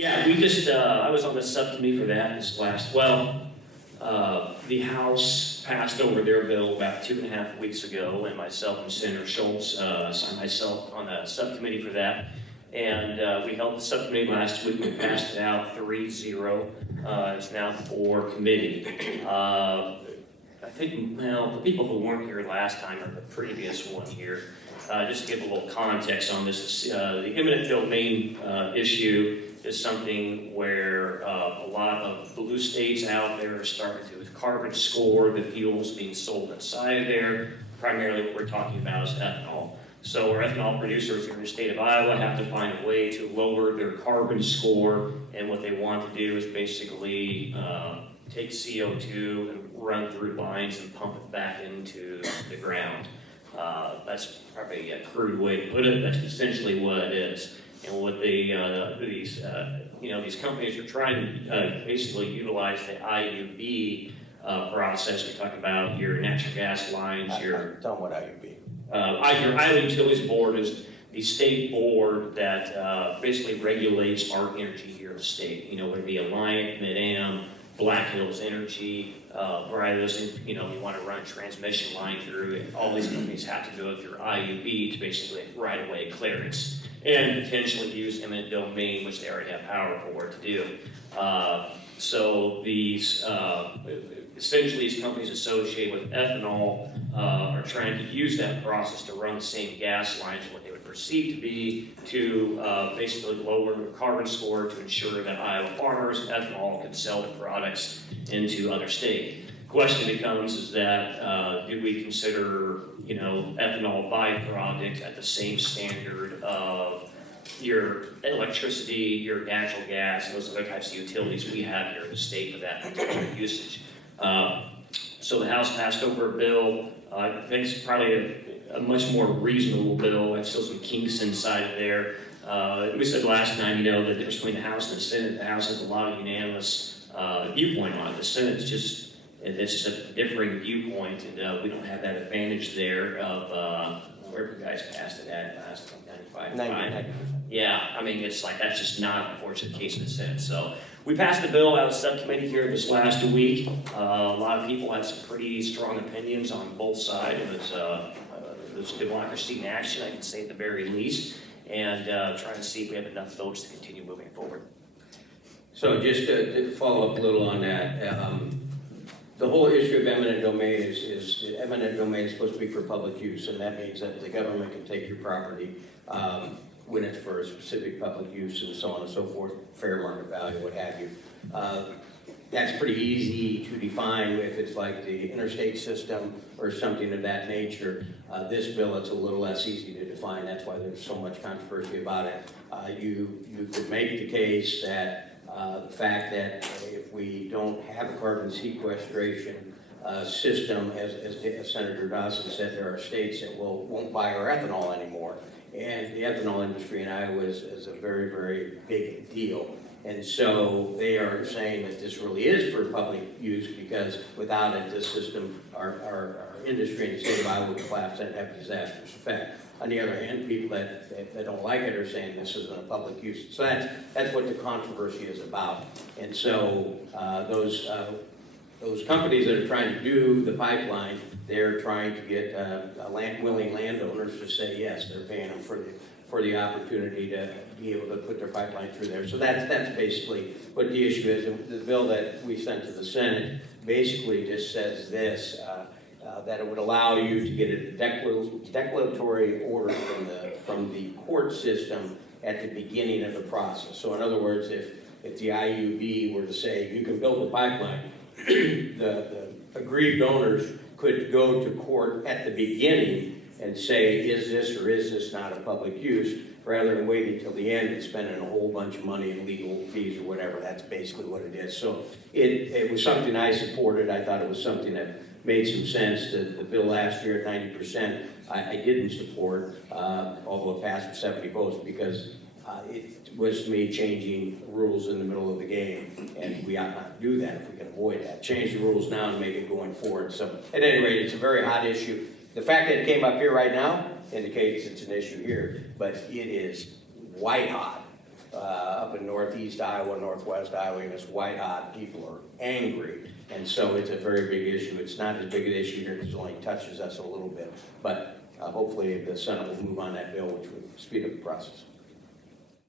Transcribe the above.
Yeah, we just, I was on the subcommittee for that this last, the House passed over their bill about 2.5 weeks ago, and myself and Senator Schultz, signed myself on the subcommittee for that. And we held the subcommittee last week, we passed it out 3-0. It's now for committee. I think, well, the people who weren't here last time or the previous one here, just to give a little context on this, the eminent domain issue is something where a lot of blue states out there are starting to carbon score the fuels being sold inside of there. Primarily what we're talking about is ethanol. So our ethanol producers here in the state of Iowa have to find a way to lower their carbon score, and what they want to do is basically take CO2 and run through lines and pump it back into the ground. That's probably a crude way to put it. That's essentially what it is. And what these companies are trying to basically utilize the IUB process. We talk about your natural gas lines. Tell them what IUB. Your Iowa Utilities Board is the state board that basically regulates our energy here in the state. You know, whether it be Alliant, Mid-Am, Black Hills Energy, various, you want to run a transmission line through it. All these companies have to go through IUB to basically right-of-way clearance and potentially use eminent domain, which they already have power for to do. So these, essentially these companies associated with ethanol are trying to use that process to run the same gas lines, what they would perceive to be, to basically lower the carbon score to ensure that Iowa farmers ethanol can sell the products into other states. Question becomes is that do we consider ethanol byproduct at the same standard of your electricity, your natural gas, and those other types of utilities we have here in the state for that particular usage. So the House passed over a bill. I think it's probably a much more reasonable bill. There's still some kinks inside of there. We said last time, the difference between the House and the Senate. The House has a lot of unanimous viewpoint on it. The Senate is just it's just a differing viewpoint, and we don't have that advantage there of where you guys passed it at last 95. Yeah, I mean, it's like that's just not an unfortunate case in the Senate. So we passed the bill out of subcommittee here this last week. A lot of people had some pretty strong opinions on both sides. It was democracy in action, I can say at the very least, and trying to see if we have enough votes to continue moving forward. So just to follow up a little on that, the whole issue of eminent domain is eminent domain is supposed to be for public use, and that means that the government can take your property when it's for a specific public use and so on and so forth, fair market value, what have you. That's pretty easy to define if it's like the interstate system or something of that nature. This bill, it's a little less easy to define. That's why there's so much controversy about it. You could make the case that the fact that if we don't have a carbon sequestration system, as Senator Dawson said, there are states that won't buy our ethanol anymore. And the ethanol industry in Iowa is a very, very big deal. And so they are saying that this really is for public use because without it, this system, our industry in the state of Iowa would collapse and have a disastrous effect. On the other hand, people that don't like it are saying this isn't a public use. So that's what the controversy is about. And so those companies that are trying to do the pipeline, they're trying to get willing landowners to say yes, they're paying them for the opportunity to be able to put their pipeline through there. So that's basically what the issue is. And the bill that we sent to the Senate basically just says this, that it would allow you to get a declaratory order from the court system at the beginning of the process. So in other words, if the IUB were to say you can build the pipeline, the aggrieved owners could go to court at the beginning and say, is this or is this not a public use, rather than waiting until the end and spending a whole bunch of money in legal fees or whatever. That's basically what it is. So it was something I supported. I thought it was something that made some sense. The bill last year at 90%, I didn't support, although it passed with 70 votes, because it was to me changing rules in the middle of the game, and we ought not do that if we can avoid that. Change the rules now and make it going forward. So at any rate, it's a very hot issue. The fact that it came up here right now indicates it's an issue here, but it is white hot up in northeast Iowa, northwest Iowa, and it's white hot. People are angry, and so it's a very big issue. It's not as big an issue here because it only touches us a little bit, but hopefully the Senate will move on that bill, which would speed up the process.